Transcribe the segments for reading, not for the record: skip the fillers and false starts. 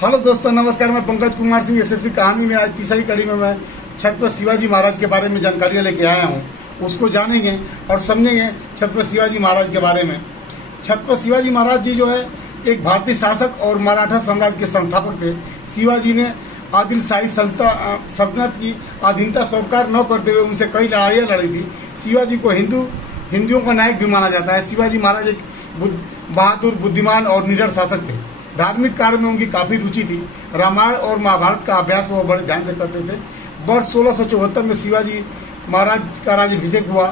Hello दोस्तों, नमस्कार। मैं पंकज कुमार सिंह, एसएसपी कहानी में आज तीसरी कड़ी में मैं छत्रपति शिवाजी महाराज के बारे में जानकारियाँ लेके आया हूँ। उसको जानेंगे और समझेंगे छत्रपति शिवाजी महाराज के बारे में। छत्रपति शिवाजी महाराज जी जो है एक भारतीय शासक और मराठा साम्राज्य के संस्थापक थे। शिवाजी ने आदिलशाही सल्तनत की अधीनता स्वीकार न करते हुए उनसे कई लड़ाइयाँ लड़ी थी। शिवाजी को हिंदुओं का नायक भी माना जाता है। शिवाजी महाराज एक बहादुर, बुद्धिमान और निडर शासक थे। धार्मिक कार्य में उनकी काफ़ी रुचि थी। रामायण और महाभारत का अभ्यास वो बड़े ध्यान से करते थे। वर्ष 1674 में शिवाजी महाराज का राज्याभिषेक हुआ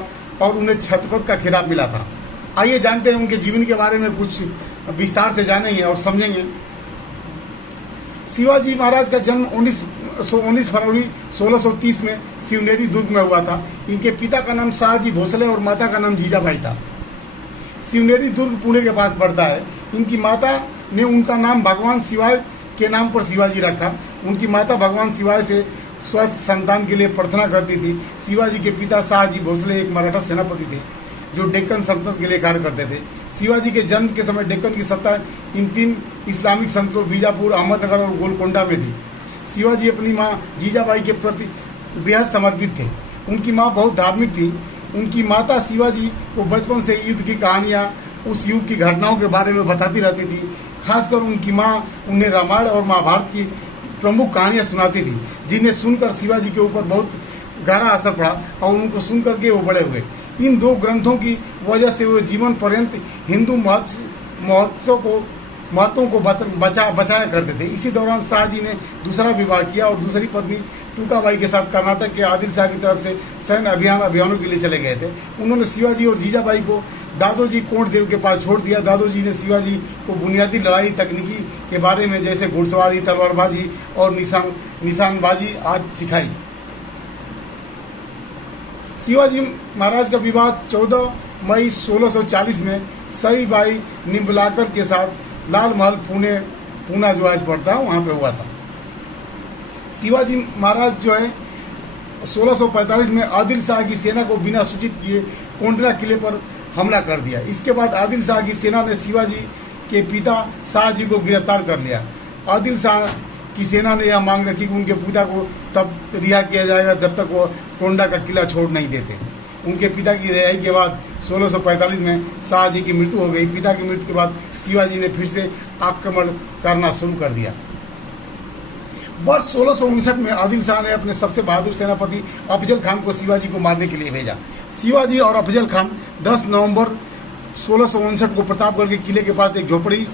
और उन्हें छत्रपति का खिताब मिला था। आइए जानते हैं उनके जीवन के बारे में, कुछ विस्तार से जानेंगे और समझेंगे। शिवाजी महाराज का जन्म 19 फरवरी 1630 में शिवनेरी दुर्ग में हुआ था। इनके पिता का नाम शाहजी भोसले और माता का नाम जीजाबाई था। शिवनेरी दुर्ग पुणे के पास पड़ता है। इनकी माता ने उनका नाम भगवान शिवाय के नाम पर शिवाजी रखा। उनकी माता भगवान शिवाय से स्वस्थ संतान के लिए प्रार्थना करती थी। शिवाजी के पिता शाहजी भोसले एक मराठा सेनापति थे जो डेक्कन सल्तनत के लिए कार्य करते थे। शिवाजी के जन्म के समय डेक्कन की सत्ता इन 3 इस्लामिक संतों बीजापुर, अहमदनगर और गोलकोंडा में थी। शिवाजी अपनी माँ जीजाबाई के प्रति बेहद समर्पित थे। उनकी माँ बहुत धार्मिक थी। उनकी माता शिवाजी को बचपन से युद्ध की कहानियाँ, उस युग की घटनाओं के बारे में बताती रहती थी। खासकर उनकी माँ उन्हें रामायण और महाभारत की प्रमुख कहानियाँ सुनाती थी, जिन्हें सुनकर शिवाजी के ऊपर बहुत गहरा असर पड़ा और उनको सुन करके वो बड़े हुए। इन 2 ग्रंथों की वजह से वो जीवन पर्यंत हिंदू महत्वों को बचाया करते थे। इसी दौरान शाहजी ने दूसरा विवाह किया और दूसरी पत्नी तुकाबाई के साथ कर्नाटक के आदिल शाह की तरफ से सैन्य अभियानों के लिए चले गए थे। उन्होंने शिवाजी और जीजाबाई को दादोजी कोंडदेव के पास छोड़ दिया। दादोजी ने शिवाजी को बुनियादी लड़ाई तकनीकी के बारे में, जैसे घुड़सवारी, तलवारबाजी और निशानबाजी आदि सिखाई। शिवाजी महाराज का विवाह 14 मई 1640 में सईबाई निम्बलाकर के साथ लाल महल पूना जो आज पड़ता है वहाँ पे हुआ था। शिवाजी महाराज जो है 1645 में आदिल शाह की सेना को बिना सूचित किए कोंडला किले पर हमला कर दिया। इसके बाद आदिल शाह की सेना ने शिवाजी के पिता शाहजी को गिरफ्तार कर लिया। आदिल शाह की सेना ने यह मांग रखी कि उनके पिता को तब रिहा किया जाएगा जब तक वो कोंडा का किला छोड़ नहीं देते। उनके पिता की रिहाई के बाद 1645 में शाहजी की मृत्यु हो गई। पिता की मृत्यु के बाद शिवाजी ने फिर से आक्रमण करना शुरू कर दिया। वर्ष 1659 में आदिल शाह ने अपने सबसे बहादुर सेनापति अफजल खान को शिवाजी को मारने के लिए भेजा। शिवाजी और अफजल खान 10 नवंबर 1659 को प्रतापगढ़ के किले के पास एक झोपड़ी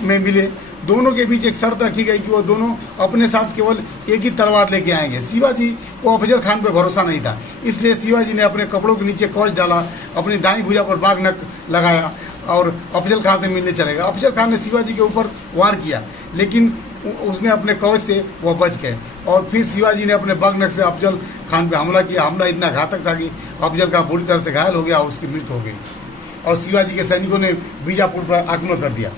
में मिले। दोनों के बीच एक शर्त रखी गई कि वो दोनों अपने साथ केवल एक ही तलवार लेके आएंगे। शिवाजी को अफजल खान पर भरोसा नहीं था, इसलिए शिवाजी ने अपने कपड़ों के नीचे कवच डाला, अपनी दाईं भुजा पर बाघ नख लगाया और अफजल खान से मिलने चले गए। अफजल खान ने शिवाजी के ऊपर वार किया, लेकिन उसने अपने कवच से वह बच गए और फिर शिवाजी ने अपने बाघ नख से अफजल खान पर हमला किया। हमला इतना घातक था कि अफजल खान बुरी तरह से घायल हो गया और उसकी मृत्यु हो गई और शिवाजी के सैनिकों ने बीजापुर पर आक्रमण कर दिया।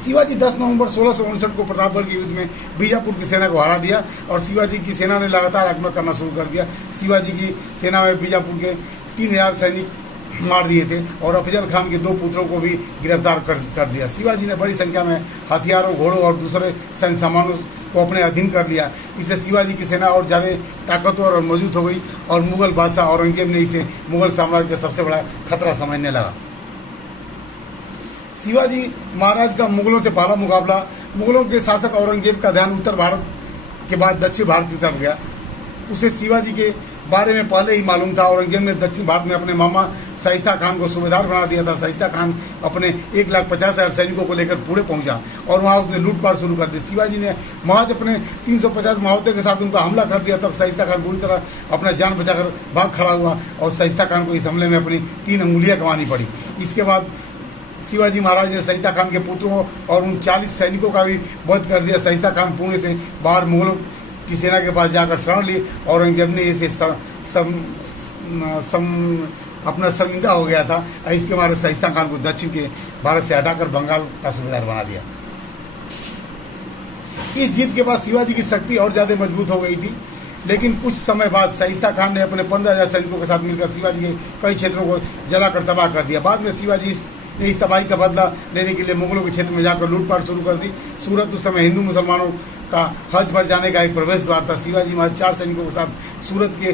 शिवाजी 10 नवंबर 1659 को प्रतापगढ़ के युद्ध में बीजापुर की सेना को हरा दिया और शिवाजी की सेना ने लगातार आक्रमण करना शुरू कर दिया। शिवाजी की सेना में बीजापुर के 3000 सैनिक मार दिए थे और अफजल खान के 2 पुत्रों को भी गिरफ्तार कर दिया। शिवाजी ने बड़ी संख्या में हथियारों, घोड़ों और दूसरे सैन्य सामानों को अपने अधीन कर लिया। इससे शिवाजी की सेना और ज़्यादा ताकतवर और मजबूत हो गई और मुगल बादशाह औरंगजेब ने इसे मुगल साम्राज्य का सबसे बड़ा खतरा समझने लगा। शिवाजी महाराज का मुगलों से पहला मुकाबला, मुगलों के शासक औरंगजेब का ध्यान उत्तर भारत के बाद दक्षिण भारत की तरफ गया। उसे शिवाजी के बारे में पहले ही मालूम था। औरंगजेब ने दक्षिण भारत में अपने मामा शाइस्ता खान को सूबेदार बना दिया था। शाइस्ता खान अपने 1,50,000 सैनिकों को लेकर पुणे पहुंचा और वहां उसने लूटपाट शुरू कर दी। शिवाजी ने महज अपने 350 महावते के साथ उन पर हमला कर दिया। तब शाइस्ता खान पूरी तरह अपना जान बचाकर भाग खड़ा हुआ और शाइस्ता खान को इस हमले में अपनी 3 अंगुलियां गंवानी पड़ी। इसके बाद शिवाजी महाराज ने शाइस्ता खान के पुत्रों और उन 40 सैनिकों का भी वध कर दिया। शाइस्ता खान पुणे से बाहर मुगलों की सेना के पास जाकर शरण ली। औरंगजेब ने इसे अपना शर्मिंदा हो गया था। इसके बाद शाइस्ता खान को दक्षिण के भारत से हटाकर बंगाल का सूबेदार बना दिया। इस जीत के बाद शिवाजी की शक्ति और ज़्यादा मजबूत हो गई थी। लेकिन कुछ समय बाद शाइस्ता खान ने अपने 15,000 सैनिकों के साथ मिलकर शिवाजी के कई क्षेत्रों को जलाकर तबाह कर दिया। बाद में शिवाजी ने इस तबाही का बदला लेने के लिए मुगलों के क्षेत्र में जाकर लूटपाट शुरू कर दी। सूरत उस समय हिंदू मुसलमानों का हज पर जाने का एक प्रवेश द्वार था। शिवाजी महाराज 4 सैनिकों के साथ सूरत के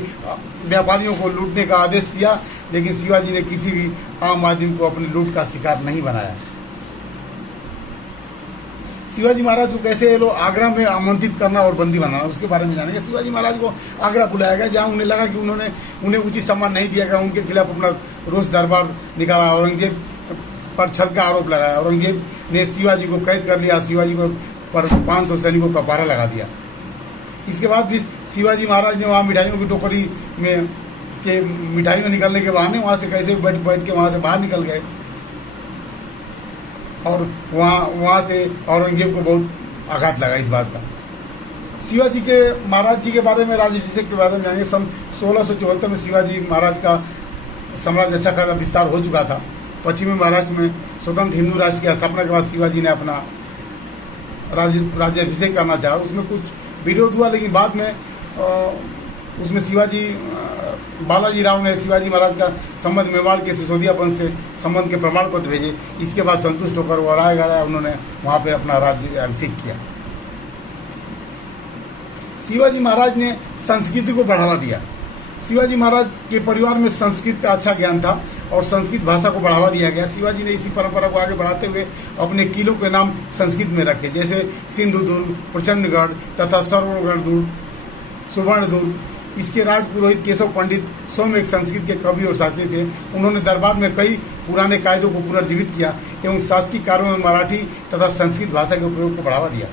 व्यापारियों को लूटने का आदेश दिया, लेकिन शिवाजी ने किसी भी आम आदमी को अपनी लूट का शिकार नहीं बनाया। शिवाजी महाराज को कैसे ये लोग आगरा में आमंत्रित करना और बंदी बनाना, उसके बारे में जानेंगे। शिवाजी महाराज को आगरा बुलाया गया, जहाँ उन्हें लगा कि उन्हें उचित सम्मान नहीं दिया गया। उनके खिलाफ अपना रोष दरबार निकाला, औरंगजेब पर छल का आरोप लगाया। औरंगजेब ने शिवाजी को कैद कर लिया, शिवाजी पर 500 सैनिकों का पहरा लगा दिया। इसके बाद भी शिवाजी महाराज ने वहाँ मिठाइयों की टोकरी में के मिठाइयों निकलने के बहाने वहाँ से कैसे बैठ के वहाँ से बाहर निकल गए, और वहाँ से औरंगजेब को बहुत आघात लगा इस बात का। शिवाजी के महाराज जी के बारे में, राज्याभिषेक के बारे में जानेंगे। सन 1674 में शिवाजी महाराज का साम्राज्य अच्छा खासा विस्तार हो चुका था। पश्चिमी महाराष्ट्र में स्वतंत्र हिंदू राष्ट्र की स्थापना के बाद शिवाजी ने अपना राज्याभिषेक करना चाहा। उसमें कुछ विरोध हुआ, लेकिन बाद में उसमें बालाजी राव ने शिवाजी महाराज का संबंध मेवाड़ के सिसोदिया वंश से संबंध के प्रमाण पत्र भेजे। इसके बाद संतुष्ट होकर वो रायगढ़ उन्होंने वहाँ पे अपना राज्य अभिषेक किया। शिवाजी महाराज ने संस्कृति को बढ़ावा दिया। शिवाजी महाराज के परिवार में संस्कृत का अच्छा ज्ञान था और संस्कृत भाषा को बढ़ावा दिया गया। शिवाजी ने इसी परंपरा को आगे बढ़ाते हुए अपने किलों के नाम संस्कृत में रखे, जैसे सिंधुदुर्ग, प्रचंडगढ़ तथा सर्वगढ़, सुवर्णदुर्ग। इसके राज पुरोहित केशव पंडित स्वयं एक संस्कृत के कवि और शास्त्री थे। उन्होंने दरबार में कई पुराने कायदों को पुनर्जीवित किया एवं शासकीय कार्यों में मराठी तथा संस्कृत भाषा के प्रयोग को बढ़ावा दिया।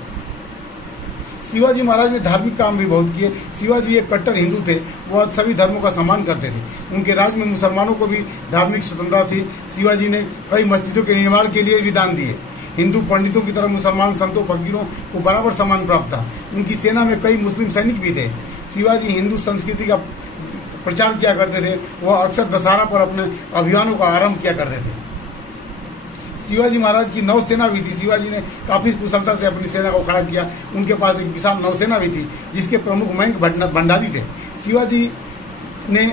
शिवाजी महाराज ने धार्मिक काम भी बहुत किए। शिवाजी एक कट्टर हिंदू थे, वह सभी धर्मों का सम्मान करते थे। उनके राज्य में मुसलमानों को भी धार्मिक स्वतंत्रता थी। शिवाजी ने कई मस्जिदों के निर्माण के लिए भी दान दिए। हिंदू पंडितों की तरह मुसलमान संतों फकीरों को बराबर सम्मान प्राप्त था। उनकी सेना में कई मुस्लिम सैनिक भी थे। शिवाजी हिंदू संस्कृति का प्रचार किया करते थे। वह अक्सर दशहरा पर अपने अभियानों का आरंभ किया करते थे। शिवाजी महाराज की नौसेना भी थी। शिवाजी ने काफ़ी कुशलता से अपनी सेना को खड़ा किया। उनके पास एक विशाल नौसेना भी थी, जिसके प्रमुख मयंक भंडारी थे। शिवाजी ने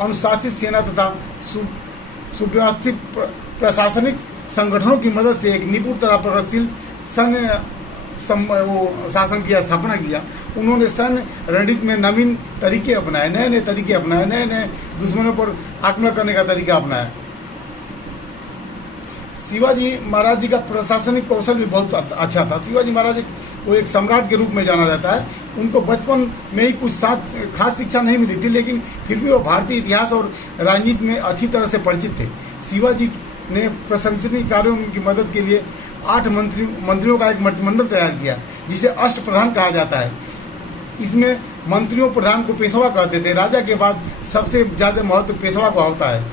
अनुशासित सेना तथा सुव्यवस्थित प्रशासनिक संगठनों की मदद से एक निपुण तथा प्रगतिशील शासन की स्थापना किया। उन्होंने सैन्य रणनीति में नवीन तरीके अपनाए, नए तरीके अपनाए, नए दुश्मनों पर आक्रमण करने का तरीका अपनाया। शिवाजी महाराज जी का प्रशासनिक कौशल भी बहुत अच्छा था। शिवाजी महाराज को एक सम्राट के रूप में जाना जाता है। उनको बचपन में ही कुछ खास शिक्षा नहीं मिली थी, लेकिन फिर भी वो भारतीय इतिहास और राजनीति में अच्छी तरह से परिचित थे। शिवाजी ने प्रशंसनीय कार्यों की मदद के लिए 8 मंत्रियों का एक मंत्रिमंडल तैयार किया, जिसे अष्टप्रधान कहा जाता है। इसमें मंत्रियों प्रधान को पेशवा कहते थे। राजा के बाद सबसे ज़्यादा महत्व पेशवा का होता है।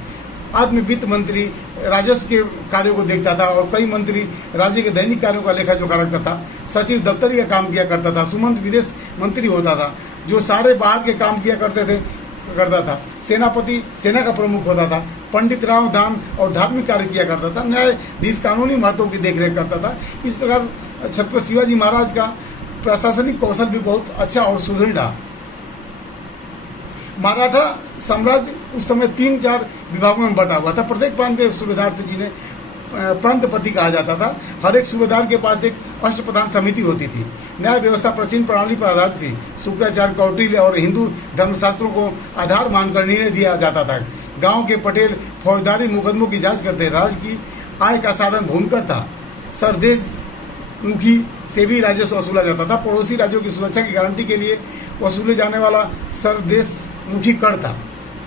आत्म वित्त मंत्री राजस्व के कार्यों को देखता था और कई मंत्री राज्य के दैनिक कार्यों का लेखा जोखा रखता था। सचिव दफ्तरी का काम किया करता था। सुमंत विदेश मंत्री होता था, जो सारे बाहर के काम किया करता था। सेनापति सेना का प्रमुख होता था। पंडित राव दान और धार्मिक कार्य किया करता था। न्यायाधीश कानूनी महत्वों की देखरेख करता था। इस प्रकार छत्रपति शिवाजी महाराज का प्रशासनिक कौशल भी बहुत अच्छा और सुदृढ़ रहा। मराठा साम्राज्य उस समय 3-4 विभागों में बटा हुआ था। प्रत्येक प्रांत के सूबेदार थे, जिन्हें प्रांतपति कहा जाता था। हर एक सूबेदार के पास एक अष्टप्रधान समिति होती थी। न्याय व्यवस्था प्राचीन प्रणाली पर आधारित थी। शुक्राचार्य, कौटिल्य और हिंदू धर्मशास्त्रों को आधार मानकर निर्णय दिया जाता था। गांव के पटेल फौजदारी मुकदमों की जांच करते। राज्य की आय का साधन भूमिकर था। सरदेशमुखी से भी राजस्व वसूला जाता था। पड़ोसी राज्यों की सुरक्षा की गारंटी के लिए वसूले जाने वाला सरदेशमुखी कर था।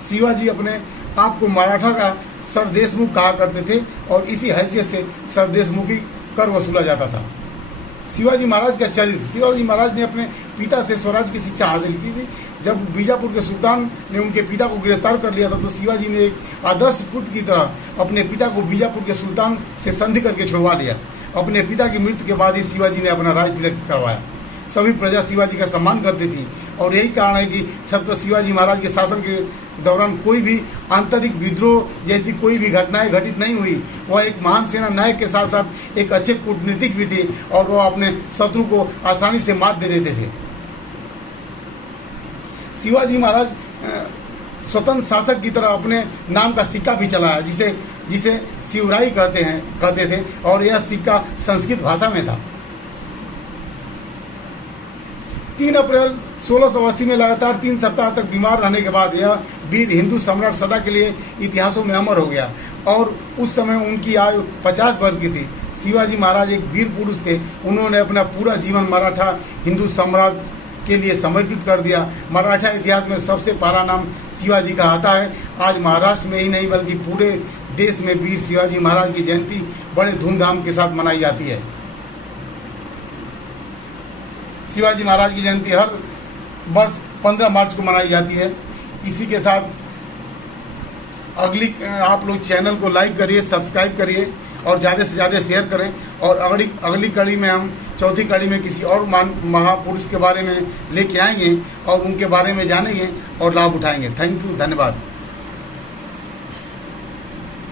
शिवाजी अपने आप को मराठा का सरदेशमुख कहा करते थे और इसी हैसियत से सरदेशमुखी कर वसूला जाता था। शिवाजी महाराज का चरित्र। शिवाजी महाराज ने अपने पिता से स्वराज की शिक्षा हासिल की थी। जब बीजापुर के सुल्तान ने उनके पिता को गिरफ्तार कर लिया था, तो शिवाजी ने एक आदर्श पुत्र की तरह अपने पिता को बीजापुर के सुल्तान से संधि करके छुड़वा लिया। अपने पिता की मृत्यु के बाद ही शिवाजी ने अपना राज तिलक करवाया। सभी प्रजा शिवाजी का सम्मान करती थी और यही कारण है कि छत्रपति शिवाजी महाराज के शासन के दौरान कोई भी आंतरिक विद्रोह जैसी कोई भी घटनाएं घटित नहीं हुई। वह एक महान सेना नायक के साथ साथ एक अच्छे कूटनीतिक भी थे और वह अपने शत्रु को आसानी से मात दे देते थे। शिवाजी महाराज स्वतंत्र शासक की तरह अपने नाम का सिक्का भी चलाया, जिसे जिसे शिवराई कहते थे, और यह सिक्का संस्कृत भाषा में था। 3 अप्रैल 1680 में लगातार 3 सप्ताह तक बीमार रहने के बाद यह वीर हिंदू सम्राट सदा के लिए इतिहासों में अमर हो गया, और उस समय उनकी आयु 50 वर्ष की थी। शिवाजी महाराज एक वीर पुरुष थे। उन्होंने अपना पूरा जीवन मराठा हिंदू साम्राज्य के लिए समर्पित कर दिया। मराठा इतिहास में सबसे पहला नाम शिवाजी का आता है। आज महाराष्ट्र में ही नहीं बल्कि पूरे देश में वीर शिवाजी महाराज की जयंती बड़े धूमधाम के साथ मनाई जाती है। शिवाजी महाराज की जयंती हर वर्ष 15 मार्च को मनाई जाती है। इसी के साथ आप लोग चैनल को लाइक करिए, सब्सक्राइब करिए और ज़्यादा से ज़्यादा शेयर करें। और अगली कड़ी में हम चौथी कड़ी में किसी और महापुरुष के बारे में लेके आएंगे और उनके बारे में जानेंगे और लाभ उठाएंगे। थैंक यू, धन्यवाद।